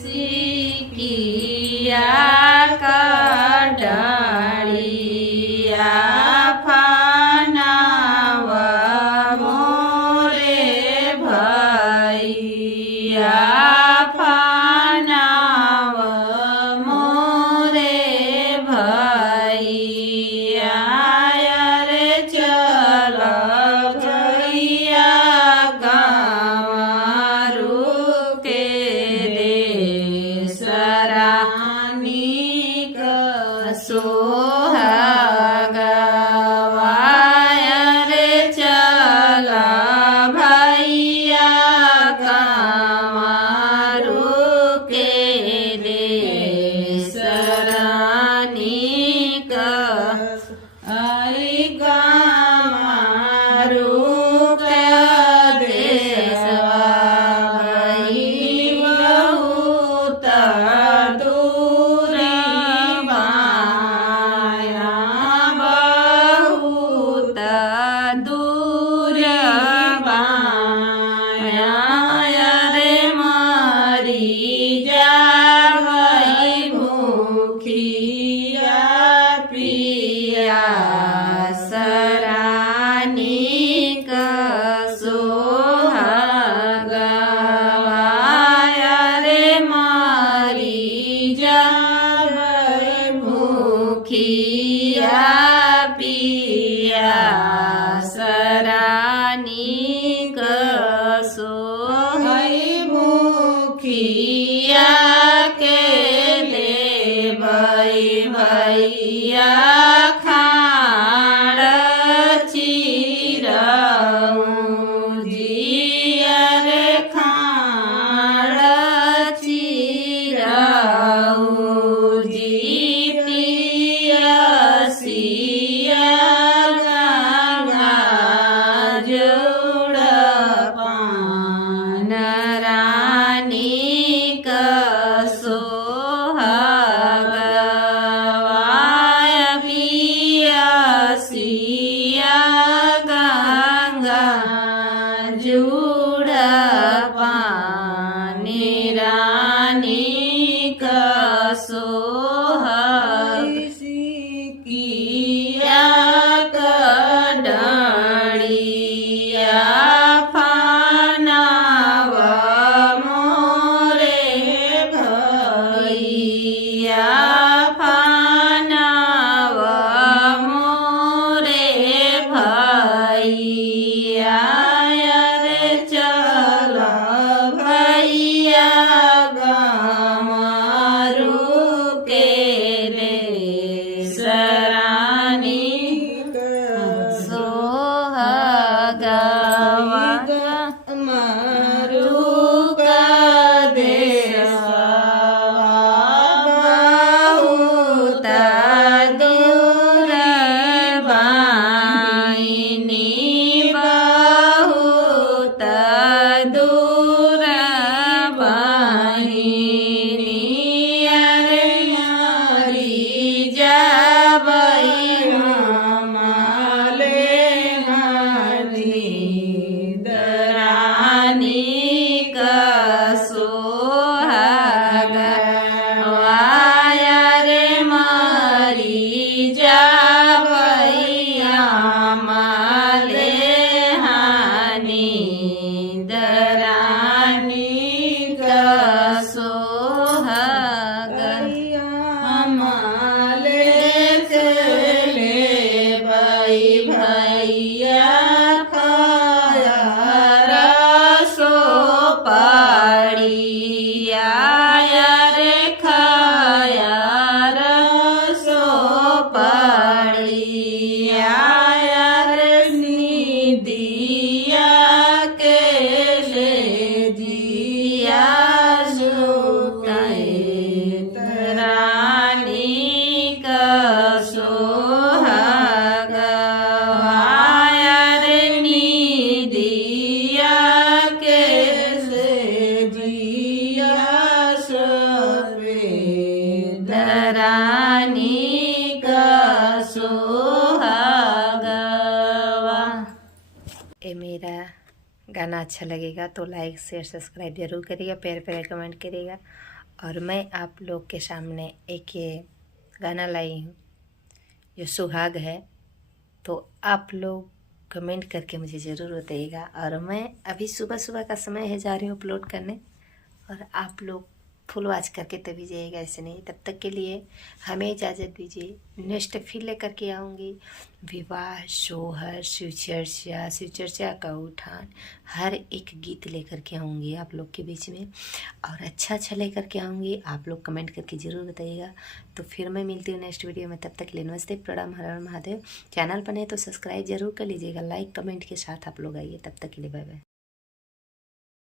सिकिया काडाळिया फानाव मोरे भैया फानाव मोरे भैया रे चल भैया गावरू के सरानी सोहागवाय रे चल भैया गावरू के सरानी आई गावरू के देशवा बहुत दूर माया बहुत दूर माया रे मरी जावई भूखिया पिया सरानी सोहागवाय रे मरी जावई भूखिया पिया सरानी सोहई भूखिया के लेवई भैया खाड़ चिरऊ जिया रे खाड़ चिरऊ जी पियसिया गंगा जोड़ पान रानी गाना अच्छा लगेगा तो लाइक शेयर सब्सक्राइब ज़रूर करिएगा, प्यारे प्यारे कमेंट करिएगा। और मैं आप लोग के सामने एक ये गाना लाई हूँ जो सुहाग है, तो आप लोग कमेंट करके मुझे ज़रूर बताइएगा। और मैं अभी सुबह सुबह का समय है, जा रही हूँ अपलोड करने, और आप लोग फुल वॉच करके तभी जाइएगा, ऐसे नहीं। तब तक के लिए हमें इजाज़त दीजिए, नेक्स्ट फिर लेकर के आऊँगी विवाह, सोहर, शिव चर्चा का उठान, हर एक गीत लेकर के आऊँगी आप लोग के बीच में, और अच्छा अच्छा लेकर के आऊँगी। आप लोग कमेंट करके ज़रूर बताइएगा। तो फिर मैं मिलती हूँ नेक्स्ट वीडियो में, तब तक के लिए नमस्ते, प्रणाम, हर हर महादेव। चैनल पर नहीं तो सब्सक्राइब जरूर कर लीजिएगा, लाइक कमेंट के साथ आप लोग आइए। तब तक के लिए बाय बाय।